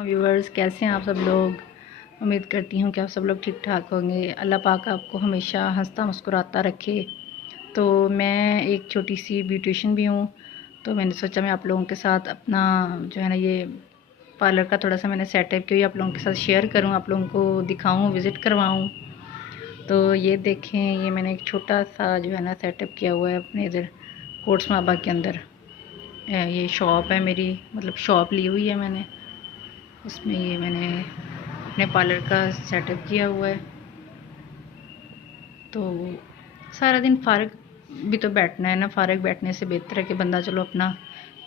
वालेकुम व्यूवर्स, कैसे हैं आप सब लोग। उम्मीद करती हूँ कि आप सब लोग ठीक ठाक होंगे। अल्लाह पाक आपको हमेशा हंसता मुस्कुराता रखे। तो मैं एक छोटी सी ब्यूटिशियन भी हूँ, तो मैंने सोचा मैं आप लोगों के साथ अपना जो है ना ये पार्लर का थोड़ा सा मैंने सेटअप किया, आप लोगों के साथ शेयर करूँ, आप लोगों को दिखाऊँ, विज़िट करवाऊँ। तो ये देखें, ये मैंने एक छोटा सा जो है ना सेटअप किया हुआ है अपने इधर कोट्स माबा के अंदर। ये शॉप है मेरी, मतलब शॉप ली हुई है मैंने। इसमें ये मैंने अपने पार्लर का सेटअप किया हुआ है। तो सारा दिन फ़ारग भी तो बैठना है ना, फ़ारग बैठने से बेहतर है कि बंदा चलो अपना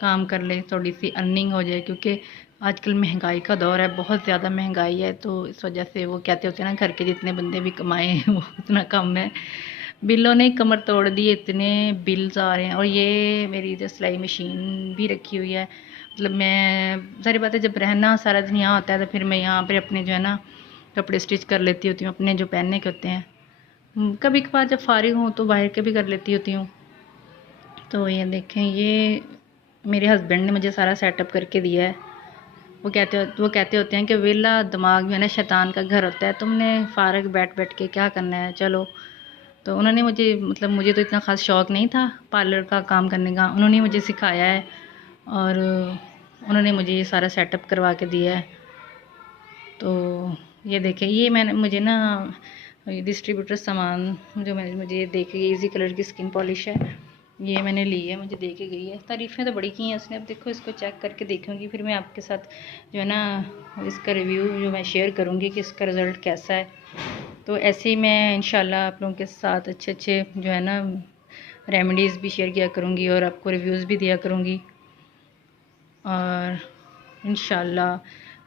काम कर ले, थोड़ी सी अर्निंग हो जाए। क्योंकि आजकल महंगाई का दौर है, बहुत ज़्यादा महंगाई है। तो इस वजह से वो कहते होते हैं ना, घर के जितने बंदे भी कमाएं वो उतना कम है। बिलों ने कमर तोड़ दी, इतने बिल्स आ रहे हैं। और ये मेरी जो सिलाई मशीन भी रखी हुई है। मतलब मैं सारी बातें, जब रहना सारा दिन यहाँ होता है तो फिर मैं यहाँ पर अपने जो है ना कपड़े स्टिच कर लेती होती हूँ, अपने जो पहनने के होते हैं। कभी कभार जब फारिग हूँ तो बाहर के भी कर लेती होती हूँ। तो ये देखें, ये मेरे हस्बैंड ने मुझे सारा सेटअप करके दिया है। वो कहते होते हैं कि वेला दिमाग में ना शैतान का घर होता है, तुमने फारग बैठ बैठ के क्या करना है, चलो। तो उन्होंने मुझे, मतलब मुझे तो इतना ख़ास शौक़ नहीं था पार्लर का काम करने का, उन्होंने मुझे सिखाया है और उन्होंने मुझे ये सारा सेटअप करवा के दिया है। तो ये देखें, ये मैंने मुझे ना डिस्ट्रीब्यूटर सामान जो मुझे दे के, इजी कलर की स्किन पॉलिश है, ये मैंने ली है, मुझे दे के गई है। तारीफ़ें तो बड़ी की हैं उसने। अब देखो, इसको चेक करके देखूँगी, फिर मैं आपके साथ जो है ना इसका रिव्यू जो मैं शेयर करूँगी कि इसका रिज़ल्ट कैसा है। तो ऐसे ही मैं इंशाल्लाह आप लोगों के साथ अच्छे अच्छे जो है ना रेमेडीज़ भी शेयर किया करूँगी और आपको रिव्यूज़ भी दिया करूँगी। और इंशाल्लाह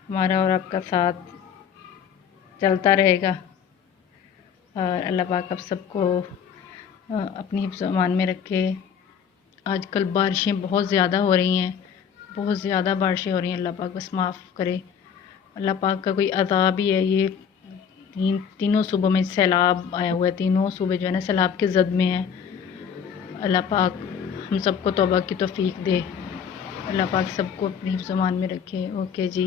हमारा और आपका साथ चलता रहेगा। और अल्लाह पाक आप सबको अपनी हिफ्ज़ अमान में रखे। आजकल बारिशें बहुत ज़्यादा हो रही हैं, बहुत ज़्यादा बारिशें हो रही हैं। अल्लाह पाक बस माफ़ करे। अल्लाह पाक का कोई अज़ाब ही है ये। तीनों सूबों में सैलाब आया हुआ है, तीनों सूबे जो है ना सैलाब के ज़द में हैं। अल्लाह पाक हम सबको तौबा की तौफ़ीक दे। अल्लाह पाक सबको अपनी हिफ्ज़ अमान में रखे। ओके जी,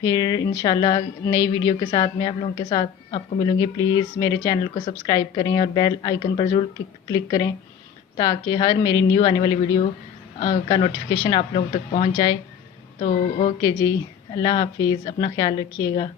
फिर इंशाल्लाह नई वीडियो के साथ मैं आप लोगों के साथ आपको मिलूँगी। प्लीज़ मेरे चैनल को सब्सक्राइब करें और बेल आइकन पर ज़रूर क्लिक करें, ताकि हर मेरी न्यू आने वाली वीडियो का नोटिफिकेशन आप लोगों तक पहुंच जाए। तो ओके जी, अल्लाह हाफिज़, अपना ख्याल रखिएगा।